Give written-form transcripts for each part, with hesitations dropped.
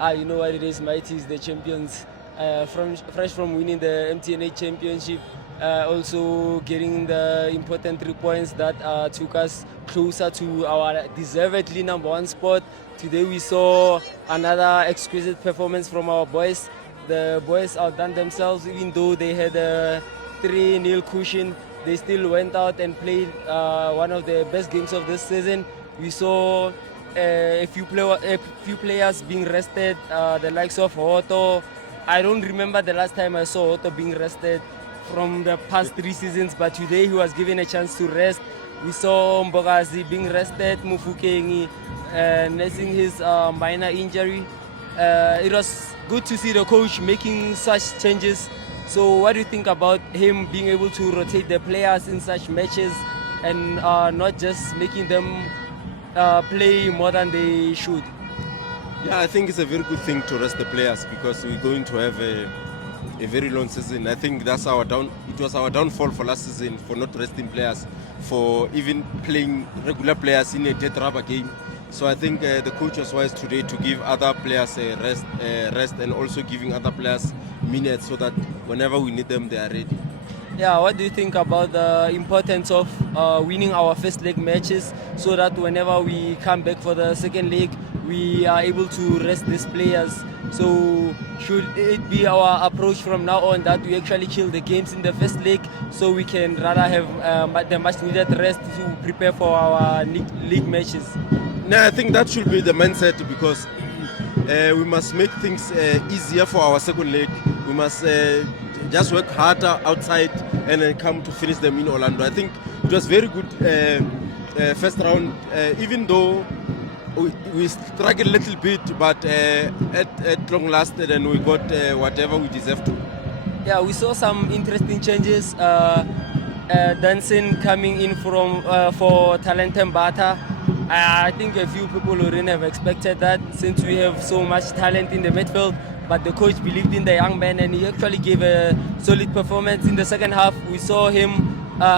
You know what it is, Mighty is the champions. Fresh from winning the MTNA championship, also getting the important 3 points that took us closer to our deservedly number one spot. Today we saw another exquisite performance from our boys. The boys outdone themselves, even though they had a 3-0 cushion. They still went out and played one of the best games of this season. We saw a few players being rested, the likes of Hoto. I don't remember the last time I saw Hoto being rested from the past 3 seasons, but today he was given a chance to rest. We saw Mbogazi being rested, Mufukengi nursing his minor injury. It was good to see the coach making such changes. So what do you think about him being able to rotate the players in such matches and not just making them play more than they should? Yeah, I think it's a very good thing to rest the players because we're going to have a very long season. I think it was our downfall for last season for not resting players, for even playing regular players in a dead rubber game. So I think the coach was wise today to give other players a rest and also giving other players minutes so that whenever we need them, they are ready. Yeah, what do you think about the importance of winning our first leg matches so that whenever we come back for the second leg, we are able to rest these players? So should it be our approach from now on that we actually kill the games in the first leg so we can rather have the much needed rest to prepare for our league matches? No, I think that should be the mindset because we must make things easier for our second leg. We must just work harder outside and then come to finish them in Orlando. I think it was very good first round, even though we struggled a little bit, but at long lasted and we got whatever we deserved to. Yeah, we saw some interesting changes. Danson coming in from for Talented Bata. I think a few people wouldn't have expected that since we have so much talent in the midfield. But the coach believed in the young man and he actually gave a solid performance in the second half. We saw him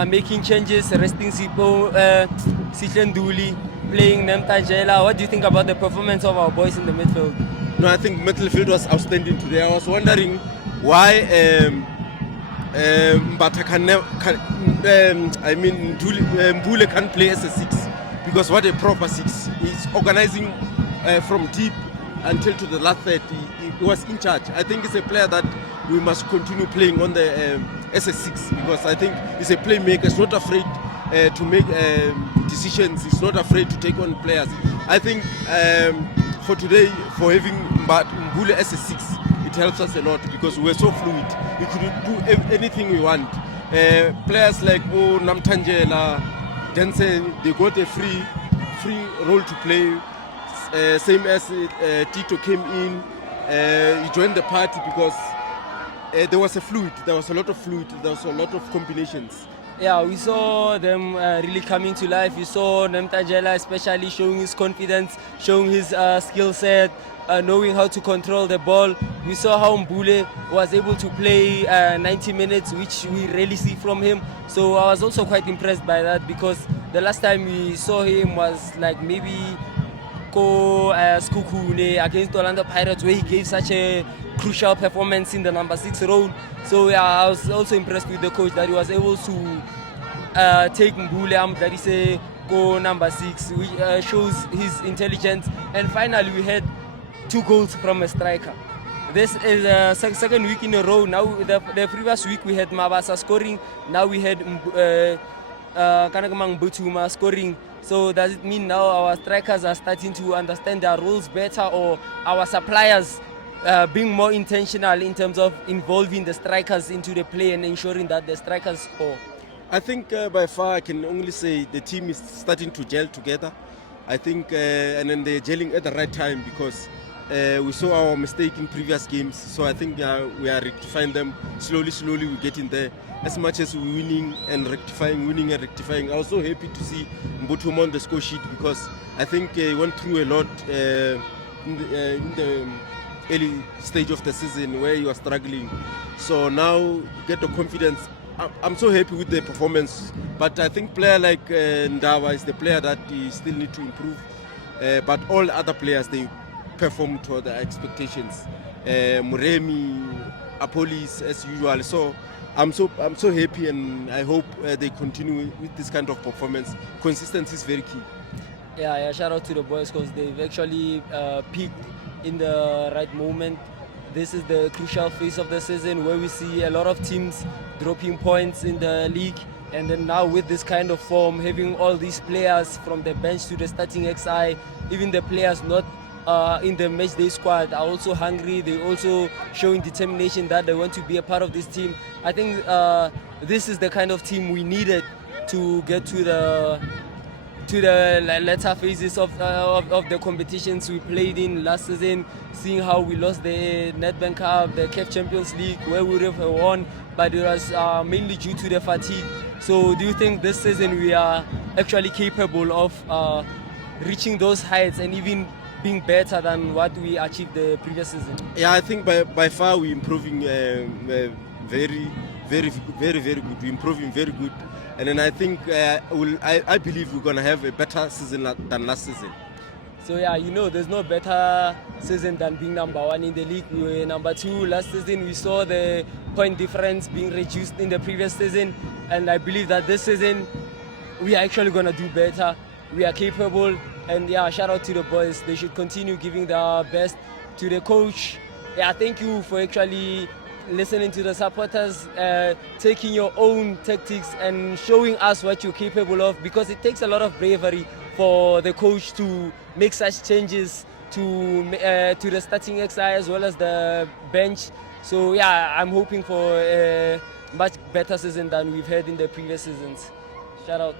making changes, resting Sipho, Ndule, playing Nemtajela. What do you think about the performance of our boys in the midfield? No, I think midfield was outstanding today. I was wondering why Mbule can't play as a 6 because what a proper 6. He's organizing from deep until to the last third. He was in charge. I think it's a player that we must continue playing on the as a 6 because I think he's a playmaker. He's not afraid to make decisions. He's not afraid to take on players. I think for today, for having Mbule as a 6, it helps us a lot because we're so fluid. We could do anything we want. Players like Namtangela, Denson, they got a free role to play. Same as Tito came in, he joined the party because there was a lot of fluid, there was a lot of combinations. Yeah, we saw them really coming to life. You saw Nemtajela especially showing his confidence, showing his skill set, knowing how to control the ball. We saw how Mbule was able to play 90 minutes, which we rarely see from him. So I was also quite impressed by that because the last time we saw him was like maybe Skukune against Orlando Pirates, where he gave such a crucial performance in the number 6 role. So yeah, I was also impressed with the coach that he was able to take Mbule Amdadise go number 6, which shows his intelligence. And finally, we had 2 goals from a striker. This is the second week in a row. Now, the previous week we had Mabasa scoring. Now we had Kanagamang Butuma scoring. So does it mean now our strikers are starting to understand their roles better, or our suppliers being more intentional in terms of involving the strikers into the play and ensuring that the strikers score? I think by far I can only say the team is starting to gel together. I think and then they're gelling at the right time because we saw our mistake in previous games. So I think we are rectifying them slowly we're getting there. As much as we're winning and rectifying, I was so happy to see Mbutumo on the score sheet because I think he went through a lot in the early stage of the season where he was struggling. So now get the confidence. I'm so happy with the performance, but I think player like Ndawa is the player that he still need to improve. But all other players, they performed to the expectations. Muremi, Apolis as usual. So I'm so happy, and I hope they continue with this kind of performance. Consistency is very key. Yeah, shout out to the boys because they've actually peaked in the right moment. This is the crucial phase of the season where we see a lot of teams dropping points in the league. And then now with this kind of form, having all these players from the bench to the starting XI, even the players not in the match day squad are also hungry. They're also showing determination that they want to be a part of this team. I think this is the kind of team we needed to get to the latter phases of the competitions we played in last season, seeing how we lost the Nedbank Cup, the CAF Champions League, where we would have won, but it was mainly due to the fatigue. So do you think this season we are actually capable of reaching those heights and even being better than what we achieved the previous season? Yeah, I think by far we're improving very good. We're improving very good. And then I think I believe we're going to have a better season than last season. So yeah, there's no better season than being number one in the league. We were number two last season. We saw the point difference being reduced in the previous season. And I believe that this season, we are actually going to do better. We are capable. And yeah, shout out to the boys. They should continue giving their best. To the coach, yeah, thank you for actually listening to the supporters, taking your own tactics and showing us what you're capable of, because it takes a lot of bravery for the coach to make such changes to the starting XI as well as the bench. So yeah, I'm hoping for a much better season than we've had in the previous seasons. Shout out.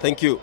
Thank you.